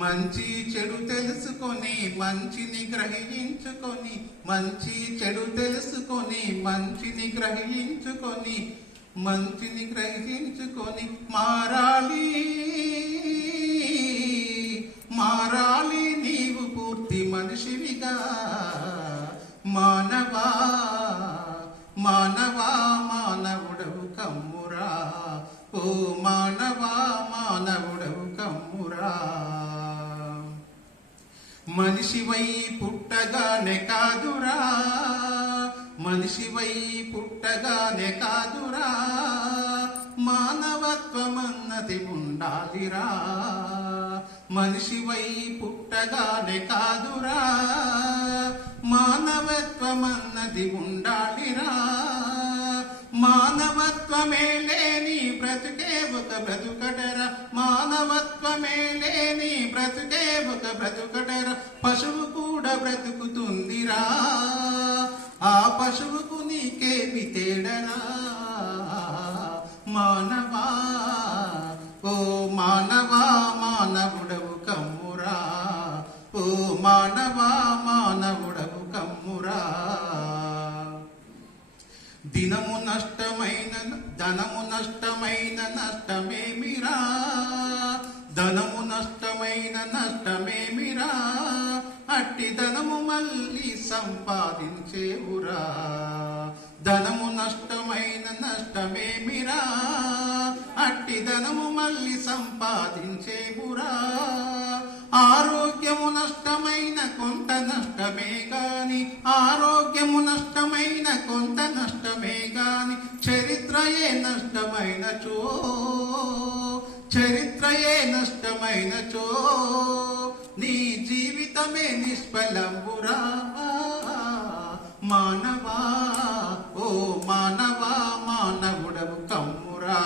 మంచి చెడు తెలుసుకొని మంచిని గ్రహించుకొని, మంచి చెడు తెలుసుకొని మంచిని గ్రహించుకొని, మంచిని గ్రహించుకొని మారాలి మారాలి నీవు పూర్తి మనిషివిగా. మానవా మానవా మానవుడవు కమ్మురా, ఓ మానవా మానవుడవు కమ్మురా. మనిషివై పుట్టగానే కాదురా, మనిషివై పుట్టగానే కాదురా, మానవత్వమన్నది ఉండాలిరా. మనిషివై పుట్టగానే కాదురా, మానవత్వమన్నది ఉండాలిరా. మానవత్వమే లేని బ్రతుకే ఒక బ్రతుకటరా, మానవత్వమే లేని బ్రతుకే ఒక బ్రతుకటరా. పశువు కూడా బ్రతుకుతుందిరా, ఆ పశువుకు నీకేమి తేడరా. మానవా ఓ మానవా మానవుడవు కమ్మురా, ఓ మానవా మానవుడవు కమ్మురా. దినము నష్టమైన ధనము నష్టమైన నష్టమేమిరా, ధనము నష్టమైన నష్టమేమిరా. అట్టి ధనము మళ్ళీ సంపాదించేవురా, ధనము నష్టమైన నష్టమేమిరా. అట్టి ధనము మళ్ళీ సంపాదించేవురా. ఆరోగ్యము నష్టమైన కొంత నష్టమే గాని, ఆరోగ్యము నష్టమైన కొంత నష్టమే గాని, చరిత్రయే నష్టమైనచో, చరిత్రయే నష్టమైనచో, నీ జీవితమే నిష్ఫలంబురా. మానవా ఓ మానవా మానవుడవు కమ్మురా,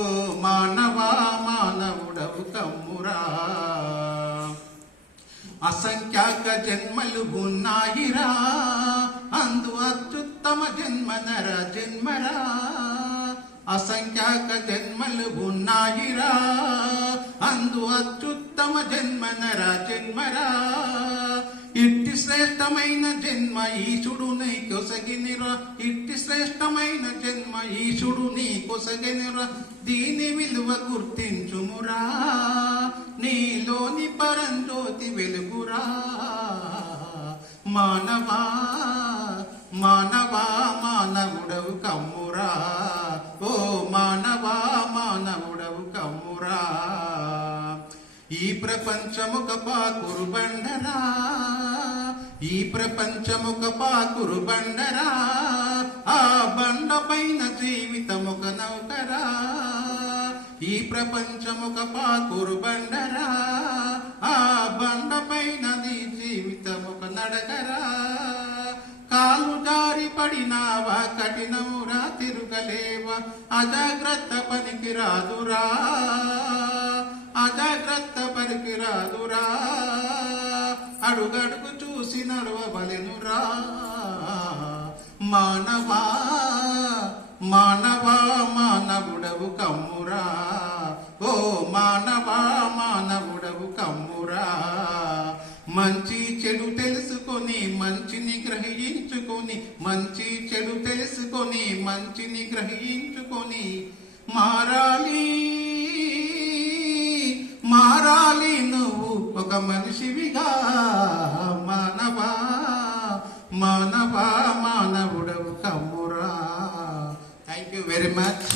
ఓ మానవా మానవుడవు కమ్మురా. అసంఖ్యాక జన్మలు ఉన్నాయిరా, అందు అత్యుత్తమ జన్మ నర జన్మరా. అసంఖ్యాక జన్మలు ఉన్నాయిరా, అందు అత్యుత్తమ జన్మ నర జన్మరా. ఇట్టి శ్రేష్టమైన జన్మ ఈశుడు నీ కొసగినిరా, ఇట్టి శ్రేష్టమైన జన్మ ఈశుడు నీ కొసగినిరా. దీని విలువ గుర్తించుమురా, నీలోని పరంజ్యోతి వెలుగురా. మానవా మానవా మానవుడవు కమ్మురా, ఓ మానవా మానవుడవు కమ్మురా. ఈ ప్రపంచముక పాకురు బండరా, ఈ ప్రపంచముక పాకురు బండరా. ఆ బండ పైన జీవితముక నౌకరా, ఈ ప్రపంచముక పాకురు బండరా. ఆ బండ పైన నీ జీవితముక నడకరా. కాలు జారి పడినావా కఠినమురా తిరుగలేవా, అజాగ్రత్త పనికి రాదురా, అజాగ్రత్త పనికి రాదురా. అడుగడుగు చూసి నడవవలెనురా. మానవా మానవా మానవుడవు కమ్మురా, ఓ మానవా మానవుడవు కమ్మురా. మంచి చెడు తెలుసుకొని మంచిని గ్రహించుకొని, మంచి చెడు తెలుసుకొని మంచిని గ్రహించుకొని మారాలి మారాలి నువ్వు ఒక మనిషివిగా. మానవా మానవా మానవుడవు కమ్మురా. Thank you very much.